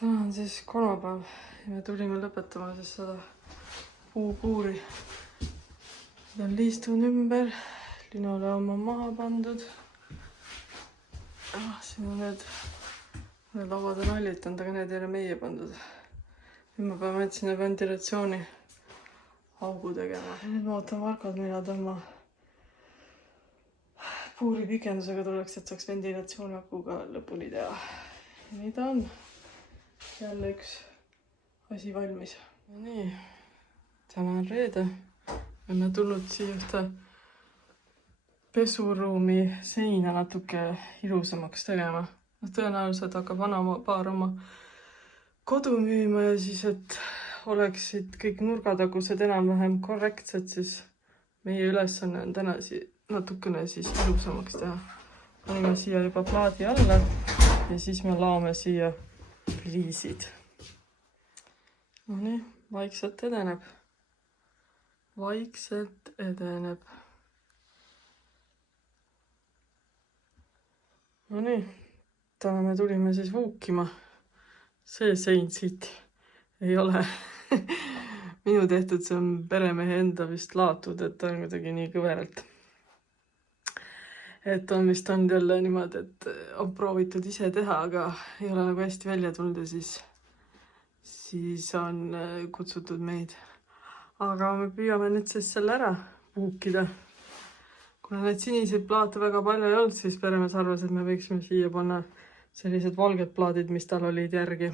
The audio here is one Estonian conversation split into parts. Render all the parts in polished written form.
Täna on siis kolmapäev ja me tulime lõpetama siis seda puukuuri. Need on liistunud ümber, linoleum on maha pandud. Siin on need lauad on hallitanud, aga need ei ole meie pandud. Nüüd ma peame sinna ventilatsiooni augu tegema. Nüüd ma ootan Markot, millal ta oma puuri pikendusega tuleks, et saaks ventilatsiooni akuga lõpuni teha. Ja nii ta on. Jälle üks asi valmis. Ja nii, täna on reede. Me oleme tulnud siia ühte pesuruumi seina natuke ilusamaks tegema. Tõenäoliselt hakkab vanapaar oma kodu müüma ja siis, et oleksid kõik nurgatagused enam-vähem korrektsed, siis meie ülesanne on täna natukene siis ilusamaks teha. Panime siia juba plaadi alla ja siis me laome siia pliisid. No nii, vaikselt edeneb. Vaikselt edeneb. No nii, täna me tulime siis vuukima. See sein siit ei ole minu tehtud, see on peremehe enda vist laotud, et ta on kuidagi nii kõveralt. Et on vist on jälle niimoodi, et on proovitud ise teha, aga ei ole nagu hästi välja tulnud ja siis on kutsutud meid. Aga me püüame nüüd siis selle ära vuukida. Kuna neid siniseid plaate väga palju ei olnud, siis peremees arvas, et me võiksime siia panna sellised valged plaadid, mis tal olid järgi.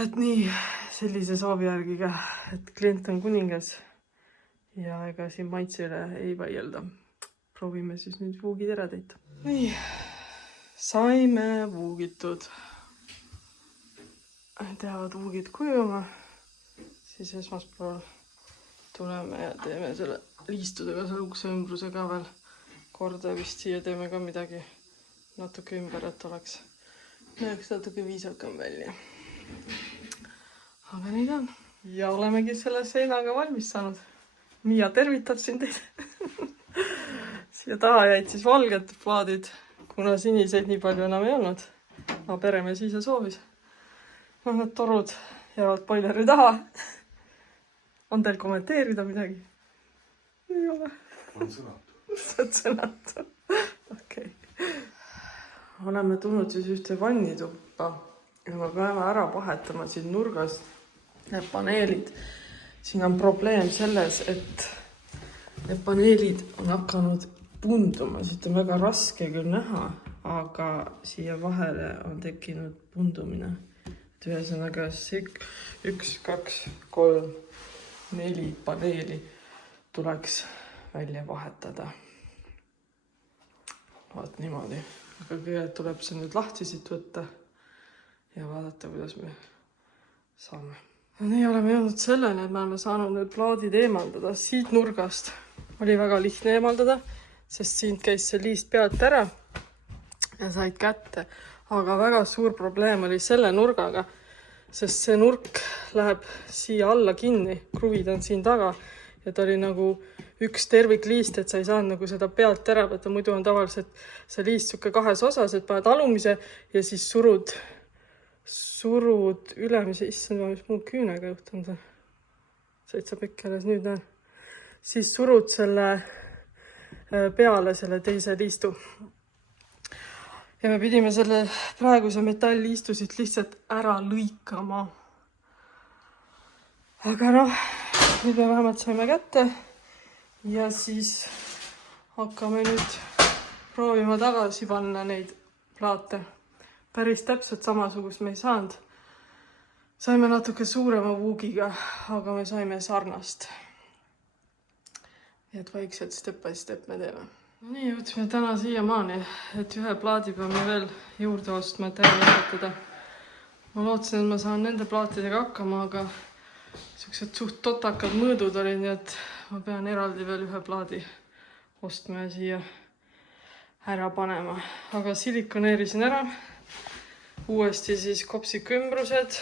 Et nii sellise soovi järgiga, et klient on kuningas ja ega siin maitse üle ei vaielda. Proovime siis nüüd vuugid ära teita. Nii, saime vuugitud. Teavad vuugid kujuma. Siis esmaspäeval tuleme ja teeme selle liistudega selle ukse ümbrusega veel korda. Vist siia teeme ka midagi natuke ümber, et oleks näeks natuke viisakam välja. Aga nii ta on. Ja olemegi selle seinaga valmis saanud. Miia tervitab siin teid. Siia taha jäid siis valged plaadid, kuna siniseid nii palju enam ei olnud. Aga peremees ise soovis. No need torud jäävad boileri taha. On teil kommenteerida midagi? Ei ole. On sõnatu. See on sõnatu. Okei. Oleme tulnud siis ühte vannituppa ja me peame ära vahetama siin nurgast need paneelid. Siin on probleem selles, et need paneelid on hakanud punduma. Siit on väga raske küll näha, aga siia vahele on tekkinud pundumine. Ühesõnaga 1, 2, 3, 4 paneeli tuleks välja vahetada. Vaat niimoodi. Aga kõigepealt tuleb see nüüd lahti siit võtta ja vaadata, kuidas me saame. Ja nii oleme jõudnud selleni, et me oleme saanud need plaadid eemaldada siit nurgast. Oli väga lihtne eemaldada, sest siin käis see liist pealt ära ja said kätte. Aga väga suur probleem oli selle nurgaga, sest see nurk läheb siia alla kinni, kruvid on siin taga ja ta oli nagu üks tervik liist, et sa ei saanud nagu seda pealt ära võtta. Muidu on tavaliselt see liist suke kahes osas, et paned alumise ja siis surud ülemise, issand, mis mul küünega juhtunud. Seitsa pekki alles nüüd näen. Siis surud selle peale selle teise liistu. Ja me pidime selle praeguse metalliistu siit lihtsalt ära lõikama. Aga noh, nüüd me vähemalt saime kätte ja siis hakkame nüüd proovima tagasi panna neid plaate. Päris täpselt samasugust me ei saanud. Saime natuke suurema vuugiga, aga me saime sarnast. Et vaikselt step by step me teeme. No nii, jõudsime täna siiamaani, et ühe plaadi peame veel juurde ostma, et ära lõpetada. Ma lootsin, et ma saan nende plaatidega hakkama, aga sellised suht totakad mõõdud olid, nii et ma pean eraldi veel ühe plaadi ostma ja siia ära panema. Aga silikoneerisin ära. Uuesti siis kopsikümbrused.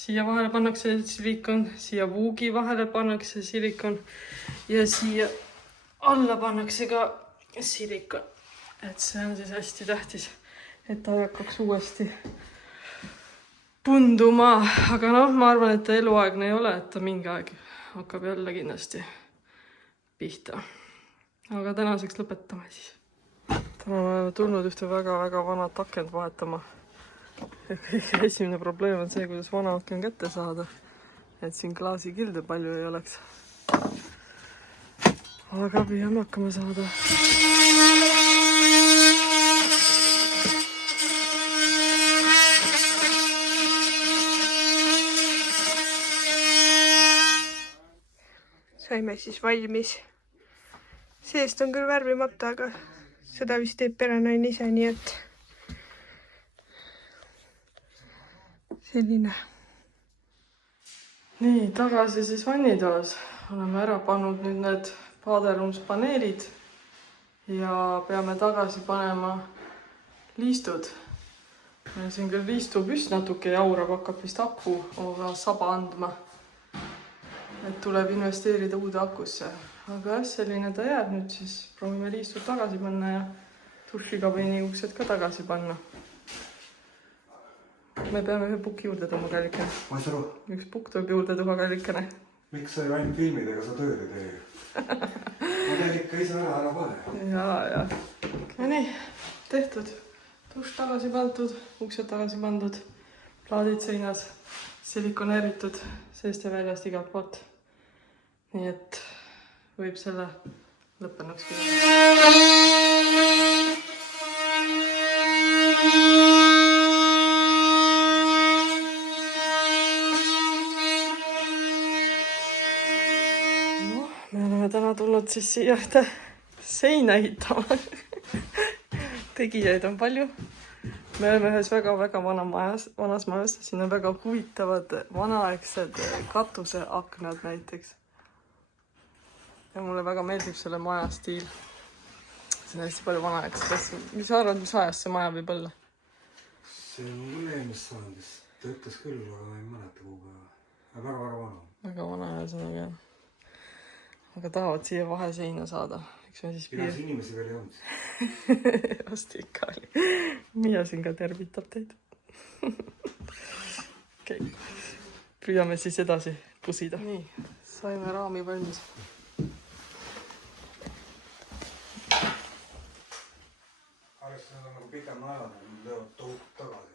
Siia vahele pannakse silikon, siia vuugi vahele pannakse silikon ja siia alla pannakse ka silikon. Et see on siis hästi tähtis, et ta ei hakkaks uuesti punduma, aga noh, ma arvan, et ta eluaegne ei ole, et ta mingi aeg hakkab jälle kindlasti pihta. Aga tänaseks lõpetame siis. Täna oleme tulnud ühte väga-väga vanat akent vahetama. Ja kõige esimene probleem on see, kuidas vana aken kätte saada. Et siin klaasikilde palju ei oleks. Aga püüame hakkama saada. Saime siis valmis. Seest on küll värvimata, aga seda vist teeb perenaine ise, nii et selline. Nii, tagasi siis vannitoas. Oleme ära pannud nüüd need paaderumspaneelid ja peame tagasi panema liistud. Siin küll liistupüst natuke jaurab, hakkab vist aku oma saba andma. Et tuleb investeerida uude akusse. Aga jah, selline ta jääb nüüd, siis proovime liistud tagasi panna ja dušikabiini uksed ka tagasi panna. Me peame ühe pukk juurde tõmma kallikene. Ma ei saa aru. Üks pukk tuleb juurde tuha kallikene. Miks sa ju ainult filmid, ega sa tööd ei tee? Ma teen ikka ise ära kohe. Ja. Ja nii, tehtud. Duš tagasi pandud, uksed tagasi pandud, plaadid seinas, silikoneeritud, seest ja väljast igalt poolt. Nii et võib selle lõppenuks pidada. No, me oleme täna tulnud siis siia ühte seina ehitama. Tegijaid on palju. Me oleme ühes väga-väga vanas majas. Siin on väga huvitavad vanaaegsed katuseaknad näiteks. Ja mulle väga meeldib selle maja stiil. See on hästi palju vanaaegset. Mis sa arvad, mis ajast see maja võib olla? See on mulle eelmist saandist. Ta ütles küll, aga ma ei mäleta kuupäeva. Väga vana. Väga vana ühesõnaga. Aga tahavad siia vaheseina saada. Pinas inimesi veel ei olnud. Vast ikka oli. Miia siin ka tervitab teid. Okei. Püüame siis edasi pusida. Nii, saime raami valmis. Arvestused on nagu pikem ajal, need löövad tohut tagasi.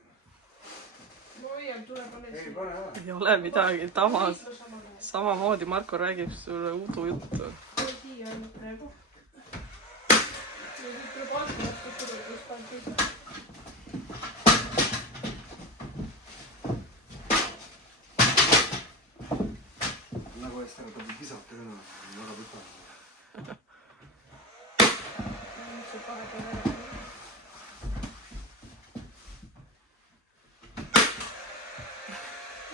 Ei, pane ära. Ei ole midagi tamas. Samamoodi Marko räägib sulle udu juttu. Ei tii ainult praegu. Nüüd tuleb algumast, kus tuleb just pannud. Nagu eest ära tabi visata üle, väga püta. See kahe peale.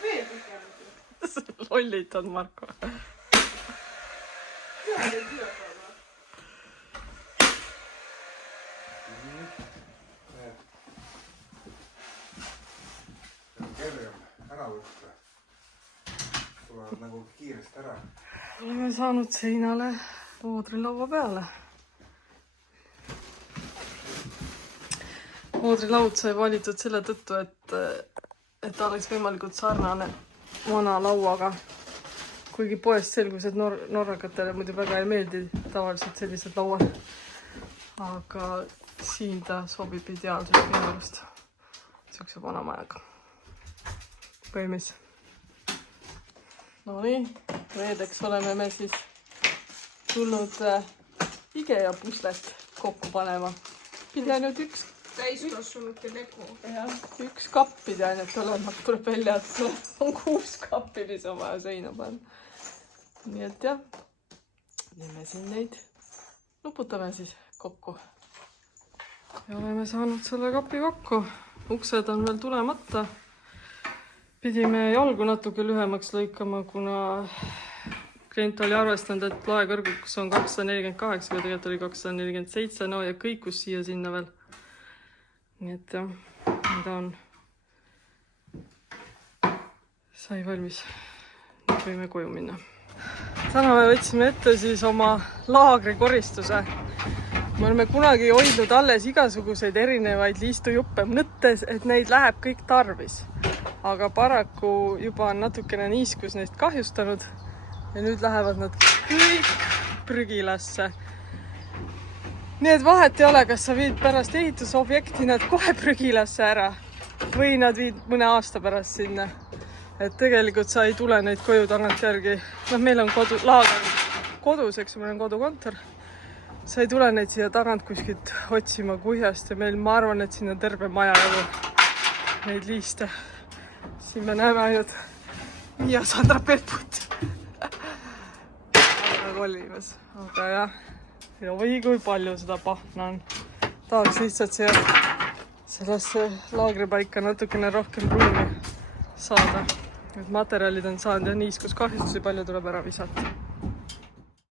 Veel pikemalt. Lollitad Marko. Kergem ära võtta. Tulevad nagu kiiresti ära. Oleme saanud seinale voodrilaua peale. Voodrilaud sai valitud selle tõttu, et ta oleks võimalikult sarnane vana lauaga. Kuigi poest selgus, et norrakatele muidu väga ei meeldi tavaliselt sellised lauad. Aga siin ta sobib ideaalselt minu arust. Siukse vana majaga. Põimis. No nii, reedeks oleme me siis tulnud IKEA puslet kokku panema. Pidi ainult üks. Täiskasvanute legu. Jah, üks kapp pidi ainult olema, tuleb välja, et on 6 kappi, mis on vaja seina panna. Nii et jah, me siin neid nuputame siis kokku. Ja oleme saanud selle kapi kokku. Uksed on veel tulemata. Pidime jalgu natuke lühemaks lõikama, kuna klient oli arvestanud, et laekõrguks on 248, aga tegelikult oli 247, no ja kõikus siia sinna veel. Nii et jah, mida on sai valmis. Nüüd võime koju minna. Täna me võtsime ette siis oma laagrikoristuse. me oleme kunagi hoidnud alles igasuguseid erinevaid liistujuppe mõttes, et neid läheb kõik tarvis. Aga paraku juba on natukene niiskus neist kahjustanud ja nüüd lähevad nad kõik prügilasse. Nii et vahet ei ole, kas sa viid pärast ehitusobjekti nad kohe prügilasse ära või nad viid mõne aasta pärast sinna. Et tegelikult sa ei tule neid koju tagantjärgi. Meil on laager kodus, eks meil on kodukontor. Sa ei tule neid siia tagant kuskilt otsima kuhjast ja meil, ma arvan, et siin on terve maja jagu neid liiste. Siin me näeme ainult Miia Sandra Peput. Kollimas. Aga jah, ja või kui palju seda pahna on. Tahaks lihtsalt sellesse laagripaika natukene rohkem ruumi saada. Need materjalid on saanud ja niiskus kahjustusi palju tuleb ära visata.